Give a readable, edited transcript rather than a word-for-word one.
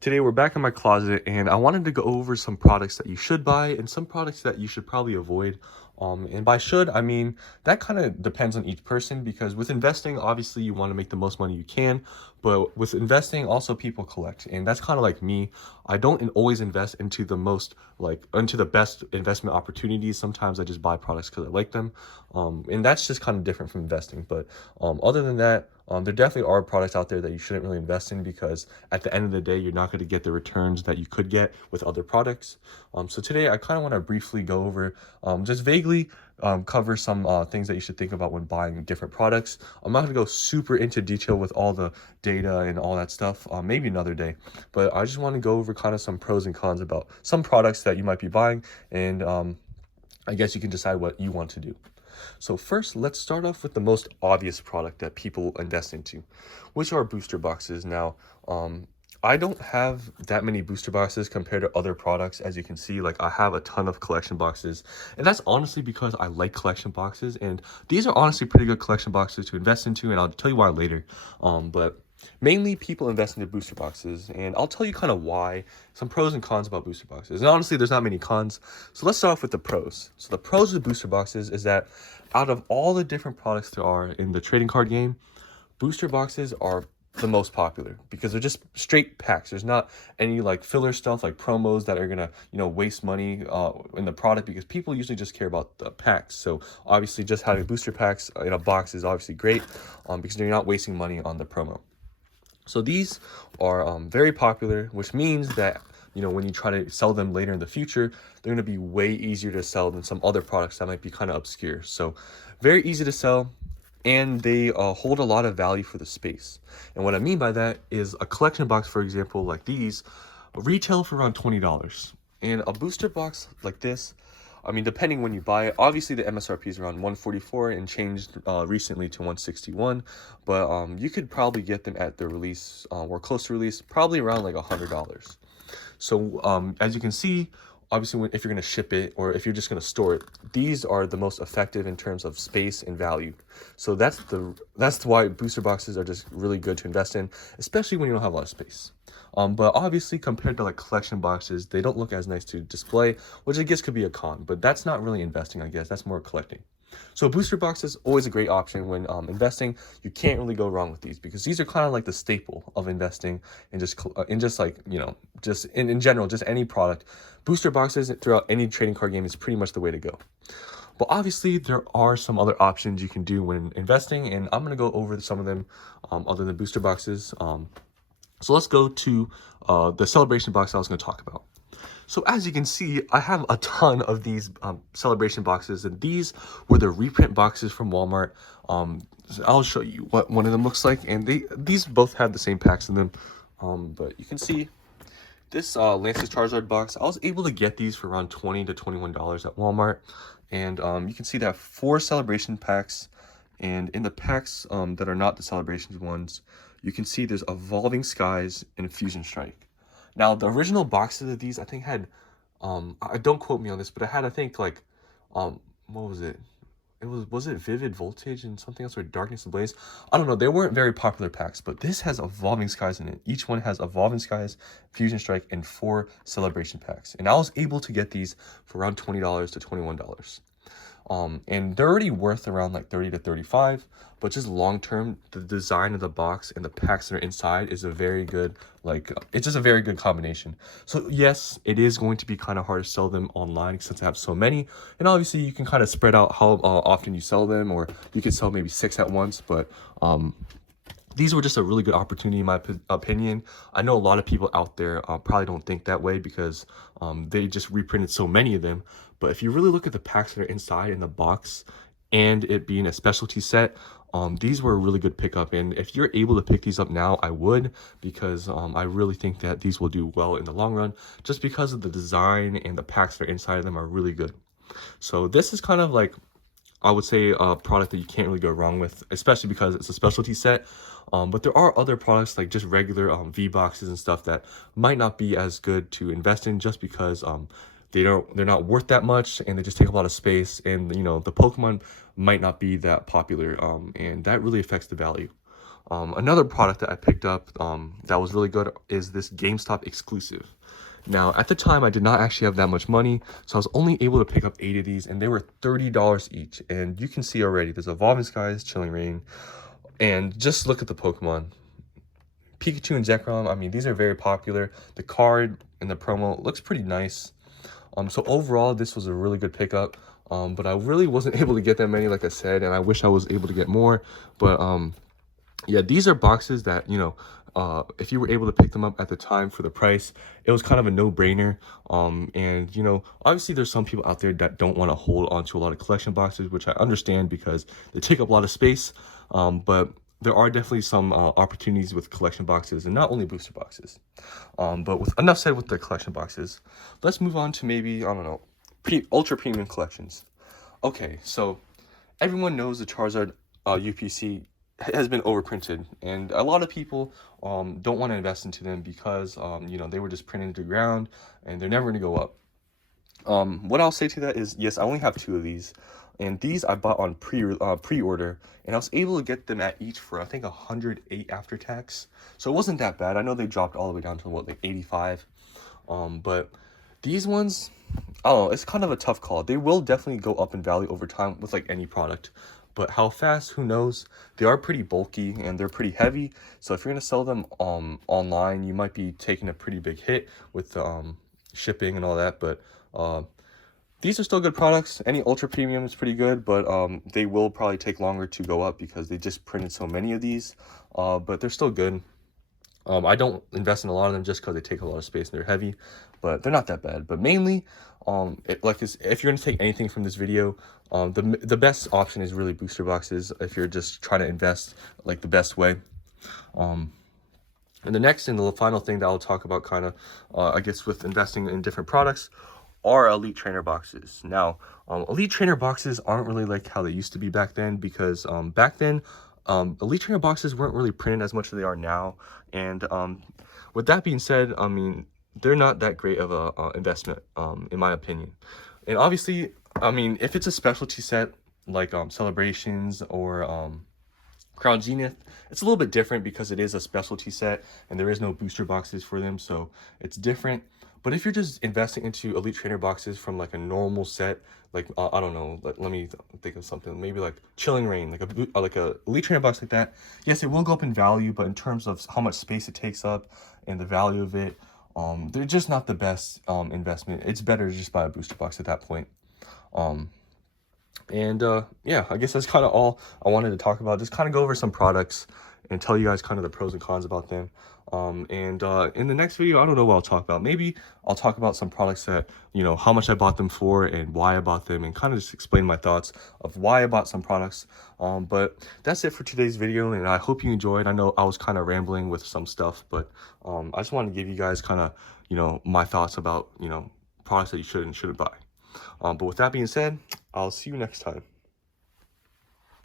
Today we're back in my closet and I wanted to go over some products that you should buy and some products that you should probably avoid. And by should, I mean that kind of depends on each person because with investing, obviously you want to make the most money you can, but with investing, also people collect. And that's kind of like me. I don't always invest into the into the best investment opportunities. Sometimes I just buy products because I like them. And that's just kind of different from investing. But other than that, there definitely are products out there that you shouldn't really invest in because at the end of the day, you're not going to get the returns that you could get with other products. So today, I kind of want to briefly go over, just vaguely cover some things that you should think about when buying different products. I'm not going to go super into detail with all the data and all that stuff, maybe another day. But I just want to go over kind of some pros and cons about some products that you might be buying, and I guess you can decide what you want to do. So first, let's start off with the most obvious product that people invest into, which are booster boxes. Now, I don't have that many booster boxes compared to other products. As you can see, like I have a ton of collection boxes, and that's honestly because I like collection boxes, and these are honestly pretty good collection boxes to invest into, and I'll tell you why later. But mainly people invest into booster boxes, and I'll tell you kind of why, some pros and cons about booster boxes. And honestly, there's not many cons. So let's start off with the pros. So the pros of booster boxes is that out of all the different products there are in the trading card game, booster boxes are the most popular because they're just straight packs. There's not any like filler stuff like promos that are gonna waste money in the product because people usually just care about the packs. So obviously just having booster packs in a box is obviously great because you're not wasting money on the promo. So these are very popular, which means that when you try to sell them later in the future, they're going to be way easier to sell than some other products that might be kind of obscure. So very easy to sell, and they hold a lot of value for the space. And what I mean by that is a collection box, for example, like these, retail for around $20. And a booster box like this, I mean, depending when you buy it, obviously the MSRP is around 144 and changed recently to 161, but you could probably get them at the release or close to release, probably around like $100. So as you can see, obviously if you're going to ship it or if you're just going to store it, these are the most effective in terms of space and value. So that's why booster boxes are just really good to invest in, especially when you don't have a lot of space. But obviously compared to like collection boxes, they don't look as nice to display, which I guess could be a con, but that's not really investing, I guess. That's more collecting. So booster boxes always a great option when investing. You can't really go wrong with these because these are kind of like the staple of investing in just like just in general, just any product. Booster boxes throughout any trading card game is pretty much the way to go. But obviously there are some other options you can do when investing, and I'm gonna go over some of them other than booster boxes. So let's go to the celebration box I was going to talk about. So as you can see, I have a ton of these celebration boxes, and these were the reprint boxes from Walmart. So I'll show you what one of them looks like, and these both have the same packs in them. But you can see this Lance's Charizard box. I was able to get these for around $20 to $21 at Walmart, and you can see that 4 celebration packs, and in the packs that are not the celebrations ones, you can see there's Evolving Skies and Fusion Strike. Now, the original boxes of these, I think had, I don't quote me on this, but it had, I think, like, what was it? Was it Vivid Voltage and something else, or Darkness Ablaze? I don't know. They weren't very popular packs, but this has Evolving Skies in it. Each one has Evolving Skies, Fusion Strike, and 4 celebration packs. And I was able to get these for around $20 to $21. And they're already worth around like 30 to 35, but just long term, the design of the box and the packs that are inside is a very good, it's just a very good combination. So yes, it is going to be kind of hard to sell them online since I have so many, and obviously you can kind of spread out how often you sell them, or you can sell maybe 6 at once, but these were just a really good opportunity in my opinion. I know a lot of people out there probably don't think that way because they just reprinted so many of them. But if you really look at the packs that are inside in the box and it being a specialty set, these were a really good pickup. And if you're able to pick these up now, I would, because I really think that these will do well in the long run just because of the design, and the packs that are inside of them are really good. So this is kind of like, I would say, a product that you can't really go wrong with, especially because it's a specialty set. But there are other products like just regular V boxes and stuff that might not be as good to invest in just because they're not worth that much, and they just take a lot of space, and the Pokemon might not be that popular, and that really affects the value. Another product that I picked up that was really good is this GameStop exclusive. Now, at the time, I did not actually have that much money, so I was only able to pick up 8 of these, and they were $30 each. And you can see already, there's Evolving Skies, Chilling Reign, and just look at the Pokemon. Pikachu and Zekrom, I mean, these are very popular. The card and the promo looks pretty nice. So overall, this was a really good pickup. But I really wasn't able to get that many, like I said, and I wish I was able to get more. But yeah, these are boxes that, you know, if you were able to pick them up at the time for the price, it was kind of a no-brainer. And, you know, obviously there's some people out there that don't want to hold onto a lot of collection boxes, which I understand because they take up a lot of space. But there are definitely some opportunities with collection boxes, and not only booster boxes. But with enough said with the collection boxes, let's move on to maybe, I don't know, ultra premium collections. Okay, so everyone knows the Charizard UPC has been overprinted, and a lot of people don't want to invest into them because you know, they were just printed to the ground and they're never going to go up. What I'll say to that is, yes, I only have 2 of these, and these I bought on pre-order, and I was able to get them at each for I think 108 after tax, so it wasn't that bad. I know they dropped all the way down to what, like 85, but these ones, I don't know, it's kind of a tough call. They will definitely go up in value over time with like any product, but how fast, who knows? They are pretty bulky and they're pretty heavy, so if you're gonna sell them online, you might be taking a pretty big hit with shipping and all that. But these are still good products. Any ultra premium is pretty good, but they will probably take longer to go up because they just printed so many of these, but they're still good. I don't invest in a lot of them just because they take a lot of space and they're heavy, but they're not that bad. But mainly, if you're going to take anything from this video, the best option is really booster boxes if you're just trying to invest like the best way. And the next and the final thing that I'll talk about kind of, I guess, with investing in different products are Elite Trainer boxes. Now, Elite Trainer boxes aren't really like how they used to be back then, because back then, Elite Trainer boxes weren't really printed as much as they are now. And with that being said, I mean, they're not that great of a investment, in my opinion. And obviously, I mean, if it's a specialty set like Celebrations or Crown Zenith, it's a little bit different because it is a specialty set and there is no booster boxes for them, so it's different. But if you're just investing into Elite Trainer boxes from like a normal set, like I don't know, let me think of something, maybe like Chilling Reign, like a Elite Trainer box like that, yes, it will go up in value, but in terms of how much space it takes up and the value of it, they're just not the best investment. It's better to just buy a booster box at that point. Yeah, I guess that's kind of all I wanted to talk about. Just kind of go over some products and tell you guys kind of the pros and cons about them. In the next video, I don't know what I'll talk about. Maybe I'll talk about some products that, you know, how much I bought them for and why I bought them, and kind of just explain my thoughts of why I bought some products. But that's it for today's video, and I hope you enjoyed. I know I was kind of rambling with some stuff, but I just wanted to give you guys kind of, you know, my thoughts about, you know, products that you should and shouldn't buy. But with that being said, I'll see you next time.